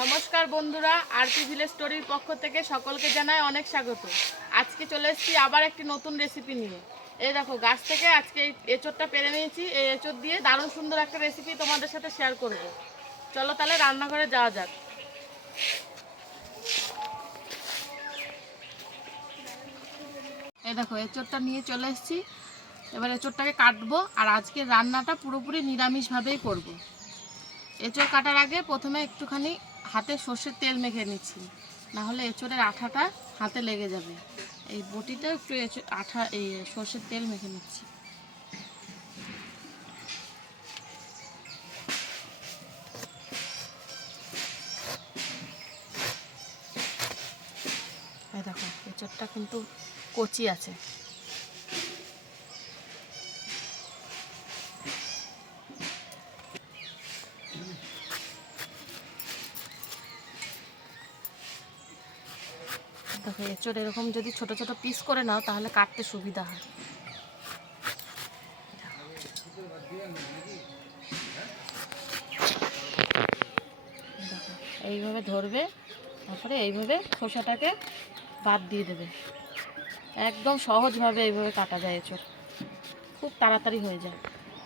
নমস্কার বন্ধুরা, RP village স্টোরির পক্ষ থেকে সকলকে জানাই অনেক স্বাগত। আজকে চলে এসেছি আবার একটি নতুন রেসিপি নিয়ে। এই দেখো, গাছ থেকে আজকে এই এঁচোড়টা পেরে নিয়েছি। এই এঁচোড় দিয়ে দারুণ সুন্দর একটা রেসিপি তোমাদের সাথে শেয়ার করব। চলো তাহলে রান্নাঘরে যাওয়া যাক। এই দেখো, এঁচোড়টা নিয়ে চলে এসেছি। এবার এঁচোড়টাকে কাটবো, আর আজকে রান্নাটা পুরোপুরি নিরামিষভাবেই করব। এঁচোড় কাটার আগে প্রথমে একটুখানি হাতে সর্ষের তেল মেখে নিচ্ছি, না হলে এঁচোড়ের আঠাটা হাতে লেগে যাবে। এই বটিটা একটু এই সর্ষের তেল মেখে নিচ্ছি। এই দেখো, এঁচোড়টা কিন্তু কচি আছে। দেখো, এঁচোড় এরকম যদি ছোট ছোট পিস করে নাও তাহলে কাটতে সুবিধা হয়। দেখো, এইভাবে ধরবে, তারপরে এইভাবে খোসাটাকে বাদ দিয়ে দেবে। একদম সহজভাবে এইভাবে কাটা যায় এঁচোড়, খুব তাড়াতাড়ি হয়ে যায়।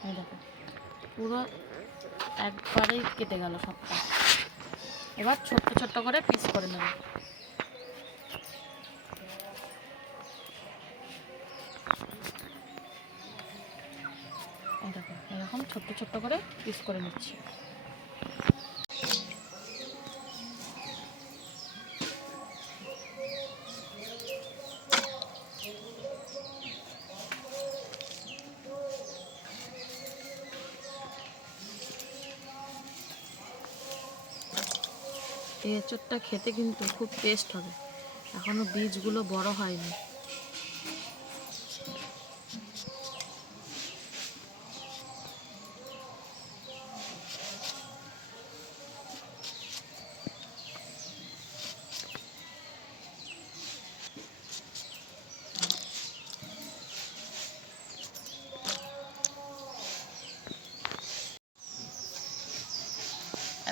এই দেখো, পুরো একবারেই কেটে গেল সবটা। এবার ছোট্ট ছোট্ট করে পিস করে নেব। এই দেখো, এরকম ছোট্ট ছোট্ট করে পিস করে নিচ্ছি। এই এঁচোড়টা খেতে কিন্তু খুব টেস্ট হবে, এখনো বীজগুলো বড় হয়নি।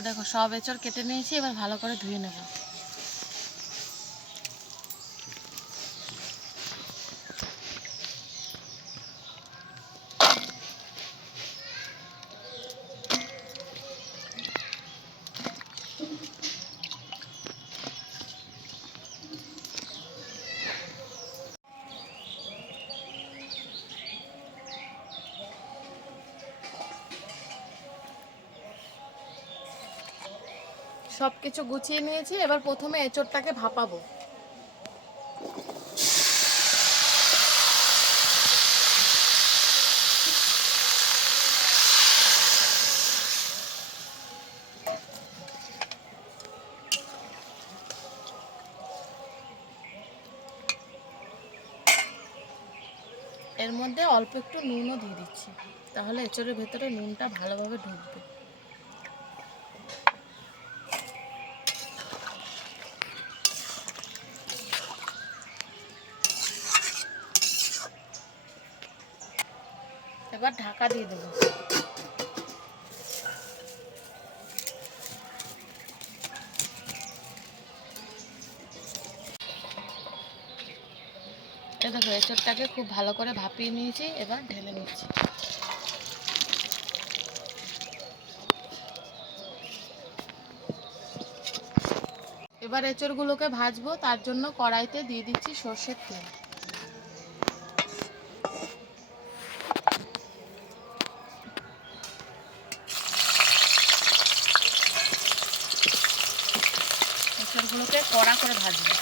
দেখো, সব এঁচোড় কেটে নিয়েছি, এবার ভালো করে ধুয়ে নেব। সব কিছু গুছিয়ে নিয়েছি, এবার প্রথমে এঁচোড়টাকে ভাপাবো। এর মধ্যে অল্প একটু নুনও দিয়ে দিচ্ছি, তাহলে এঁচোড়ের ভেতরে নুনটা ভালোভাবে ঢুকবে। এবার ঢাকা দিয়ে দেবো। দেখো, এঁচোড়টাকে খুব ভালো করে ভাপিয়ে নিয়েছি, এবার ঢেলে নিচ্ছি। এবার এঁচোড়গুলোকে ভাজবো, তার জন্য কড়াইতে দিয়ে দিচ্ছি সর্ষের তেল। এঁচোড়গুলোকে কড়া করে ভাজবো।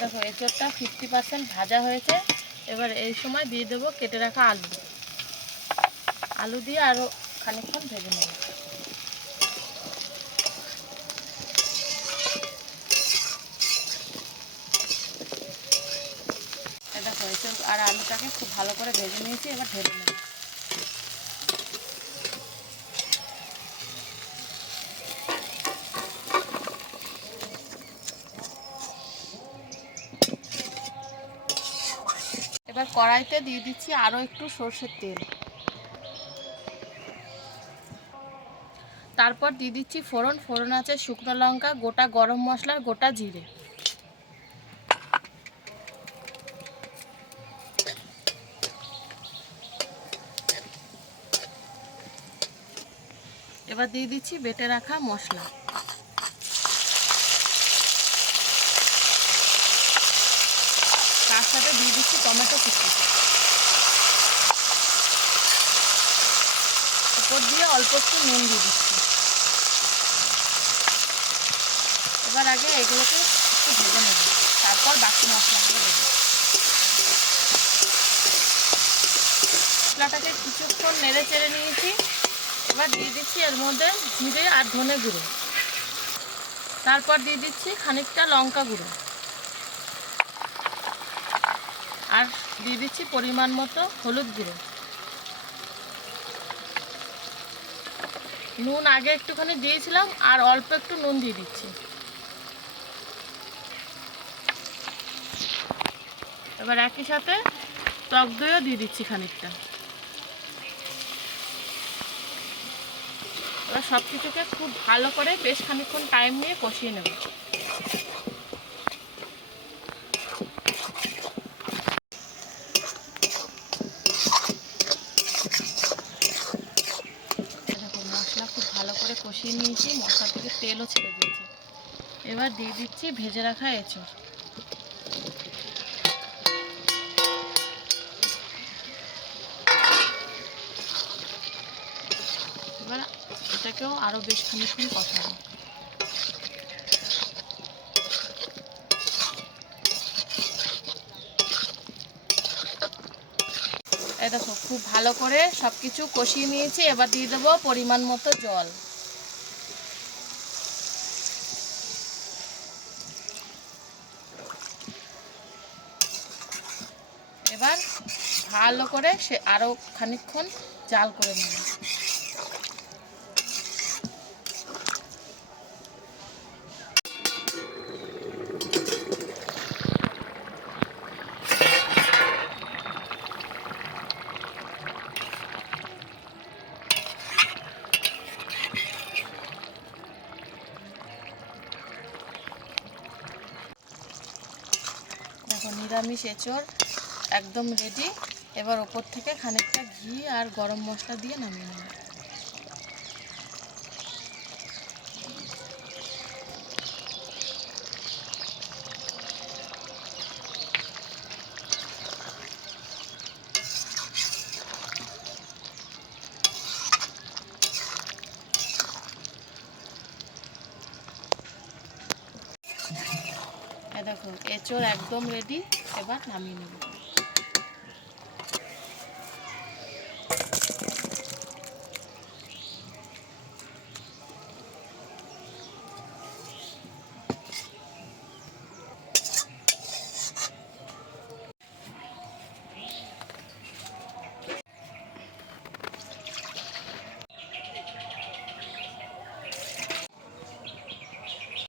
দেখো, এঁচোড়টা 50% ভাজা হয়েছে। এবার এই সময় দিয়ে দেবো কেটে রাখা আলু। আলু দিয়ে আরও খানিকক্ষণ ভেজে নেব। দেখো, এঁচোড় আর আলুটাকে খুব ভালো করে ভেজে নিয়েছি, এবার ঢেলে নেব। কড়াইতে দিয়ে দিচ্ছি আরও একটু সর্ষের তেল। তারপর দিয়ে দিচ্ছি ফোড়ন। ফোড়ন আছে শুকনো লঙ্কা, গোটা গরম মশলার গোটা জিরে। এবার দিয়ে দিচ্ছি বেটে রাখা মশলা। তার সাথে দিয়ে দিচ্ছি টমেটো কুচি। উপর দিয়ে অল্প একটু নুন দিয়ে দিচ্ছি। এবার আগে এগুলোকে একটু ভেজে নেব, তারপর বাকি মশলাগুলো দেবো। মশলাটাকে কিছুক্ষণ নেড়ে চেড়ে নিয়েছি। এবার দিয়ে দিচ্ছি এর মধ্যে জিরে আর ধনে গুঁড়ো। তারপর দিয়ে দিচ্ছি খানিকটা লঙ্কা গুঁড়ো, আর দিয়ে দিচ্ছি পরিমাণ মতো হলুদ গুঁড়ো। নুন আগে একটুখানি দিয়েছিলাম, আর অল্প একটু নুন দিয়ে দিচ্ছি। এবার একই সাথে টক দইও দিয়ে দিচ্ছি খানিকটা। এবার সব কিছুকে খুব ভালো করে বেশ খানিকক্ষণ টাইম নিয়ে কষিয়ে নেব। দেখো মশলা খুব ভালো করে কষিয়ে নিয়েছি, মশলা থেকে তেলও ছেড়ে দিয়েছি। এবার দিয়ে দিচ্ছি ভেজে রাখা এঁচোড়। এবার এটাকেও আরও বেশ খানিকক্ষণ কষাবো। এই দেখো খুব ভালো করে সব কিছু কষিয়ে নিয়েছি। এবার দিয়ে দেবো পরিমাণ মতো জল। এবার ভালো করে সে আরও খানিকক্ষণ জাল করে নেব। দেখো নিরামিষ এঁচোড় একদম রেডি। এবার ওপর থেকে খানিকটা ঘি আর গরম মশলা দিয়ে নামিয়ে নেব। এই দেখো এঁচোড় একদম রেডি। এবার নামিয়ে নেব।